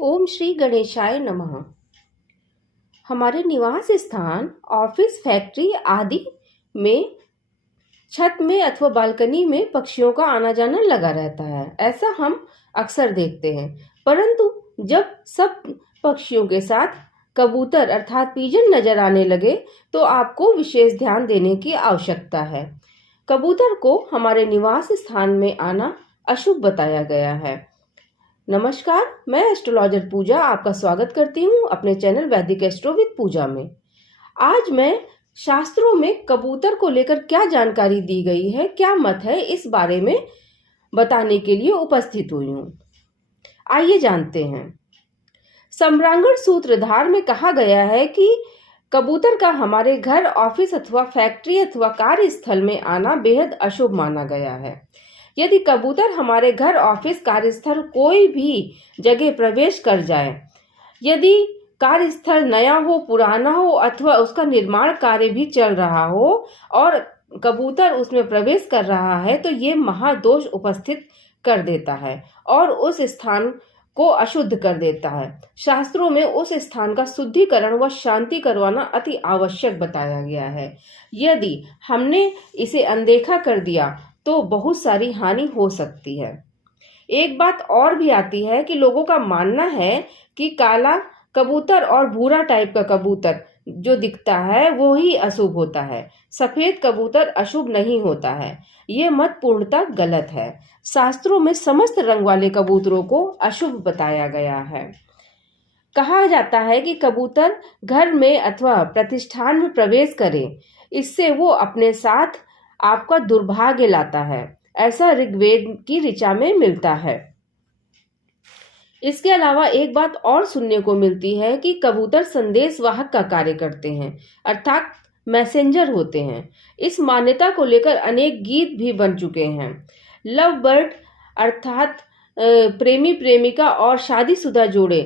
ओम श्री गणेशाय नमः। हमारे निवास स्थान, ऑफिस, फैक्ट्री आदि में छत में अथवा बालकनी में पक्षियों का आना जाना लगा रहता है। ऐसा हम अक्सर देखते हैं। परंतु जब सब पक्षियों के साथ कबूतर अर्थात पीजन नजर आने लगे तो आपको विशेष ध्यान देने की आवश्यकता है। कबूतर को हमारे निवास स्थान में आना अशुभ बताया गया है। नमस्कार, मैं एस्ट्रोलॉजर पूजा आपका स्वागत करती हूँ अपने चैनल वैदिक एस्ट्रो विद पूजा में। आज मैं शास्त्रों में कबूतर को लेकर क्या जानकारी दी गई है, क्या मत है, इस बारे में बताने के लिए उपस्थित हुई हूँ। आइए जानते हैं। सम्रांगण सूत्रधार में कहा गया है कि कबूतर का हमारे घर, ऑफिस अथवा फैक्ट्री अथवा कार्यस्थल में आना बेहद अशुभ माना गया है। यदि कबूतर हमारे घर, ऑफिस, कार्यस्थल कोई भी जगह प्रवेश कर जाए, यदि कार्यस्थल नया हो, पुराना हो अथवा उसका निर्माण कार्य भी चल रहा हो और कबूतर उसमें प्रवेश कर रहा है तो ये महादोष उपस्थित कर देता है और उस स्थान को अशुद्ध कर देता है। शास्त्रों में उस स्थान का शुद्धिकरण व शांति करवाना अति आवश्यक बताया गया है। यदि हमने इसे अनदेखा कर दिया तो बहुत सारी हानि हो सकती है। एक बात और भी आती है कि लोगों का मानना है कि काला कबूतर और भूरा टाइप का कबूतर जो दिखता है वो ही अशुभ होता है, सफेद कबूतर अशुभ नहीं होता है। ये मत पूर्णतः गलत है। शास्त्रों में समस्त रंग वाले कबूतरों को अशुभ बताया गया है। कहा जाता है कि कबूतर घर में अथवा प्रतिष्ठान में प्रवेश करे, इससे वो अपने साथ आपका दुर्भाग्य लाता है। ऐसा ऋग्वेद की ऋचा में मिलता है। इसके अलावा एक बात और सुनने को मिलती है कि कबूतर संदेश वाहक का कार्य करते हैं, अर्थात मैसेंजर होते हैं। इस मान्यता को लेकर अनेक गीत भी बन चुके हैं। लव बर्ड अर्थात प्रेमी प्रेमिका और शादीशुदा जोड़े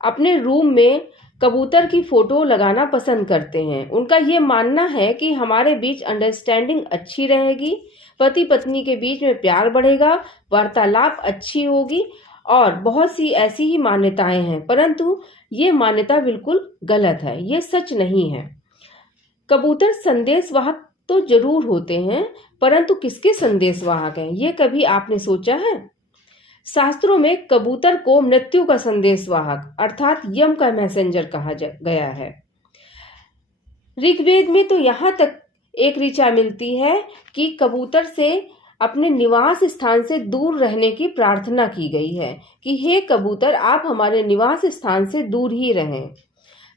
अपने रूम में कबूतर की फोटो लगाना पसंद करते हैं। उनका ये मानना है कि हमारे बीच अंडरस्टैंडिंग अच्छी रहेगी, पति पत्नी के बीच में प्यार बढ़ेगा, वार्तालाप अच्छी होगी और बहुत सी ऐसी ही मान्यताएं हैं। परंतु ये मान्यता बिल्कुल गलत है, ये सच नहीं है। कबूतर संदेशवाहक तो जरूर होते हैं, परंतु किसके संदेशवाहक हैं ये कभी आपने सोचा है? शास्त्रों में कबूतर को मृत्यु का संदेशवाहक अर्थात यम का मैसेंजर कहा गया है। ऋग्वेद में तो यहाँ तक एक ऋचा मिलती है कि कबूतर से अपने निवास स्थान से दूर रहने की प्रार्थना की गई है कि हे कबूतर, आप हमारे निवास स्थान से दूर ही रहें।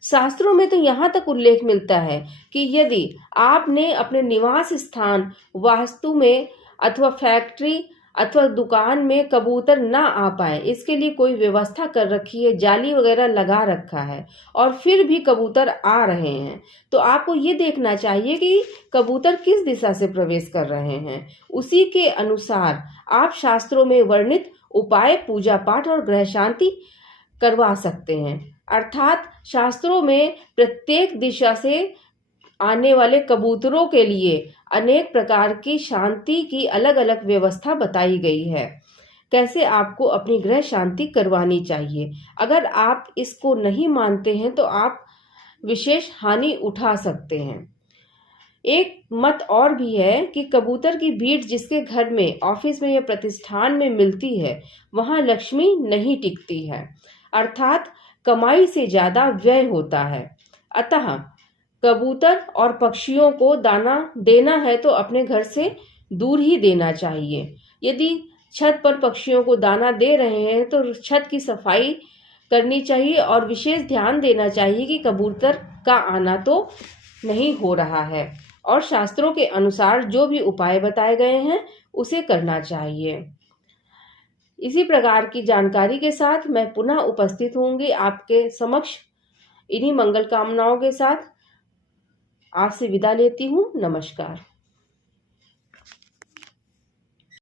शास्त्रों में तो यहाँ तक उल्लेख मिलता है कि यदि आपने अपने निवास स्थान, वास्तु में अथवा फैक्ट्री अथवा दुकान में कबूतर ना आ पाए, इसके लिए कोई व्यवस्था कर रखी है, जाली वगैरह लगा रखा है और फिर भी कबूतर आ रहे हैं, तो आपको ये देखना चाहिए कि कबूतर किस दिशा से प्रवेश कर रहे हैं। उसी के अनुसार आप शास्त्रों में वर्णित उपाय, पूजा पाठ और ग्रह शांति करवा सकते हैं। अर्थात शास्त्रों में प्रत्येक दिशा से आने वाले कबूतरों के लिए अनेक प्रकार की शांति की अलग अलग व्यवस्था बताई गई है, कैसे आपको अपनी ग्रह शांति करवानी चाहिए। अगर आप इसको नहीं मानते हैं तो आप विशेष हानि उठा सकते हैं। एक मत और भी है कि कबूतर की भीड़ जिसके घर में, ऑफिस में या प्रतिष्ठान में मिलती है, वहां लक्ष्मी नहीं टिकती है, अर्थात कमाई से ज्यादा व्यय होता है। अतः कबूतर और पक्षियों को दाना देना है तो अपने घर से दूर ही देना चाहिए। यदि छत पर पक्षियों को दाना दे रहे हैं तो छत की सफाई करनी चाहिए और विशेष ध्यान देना चाहिए कि कबूतर का आना तो नहीं हो रहा है और शास्त्रों के अनुसार जो भी उपाय बताए गए हैं उसे करना चाहिए। इसी प्रकार की जानकारी के साथ मैं पुनः उपस्थित होंगी आपके समक्ष। इन्हीं मंगल कामनाओं के साथ आपसे विदा लेती हूँ। नमस्कार।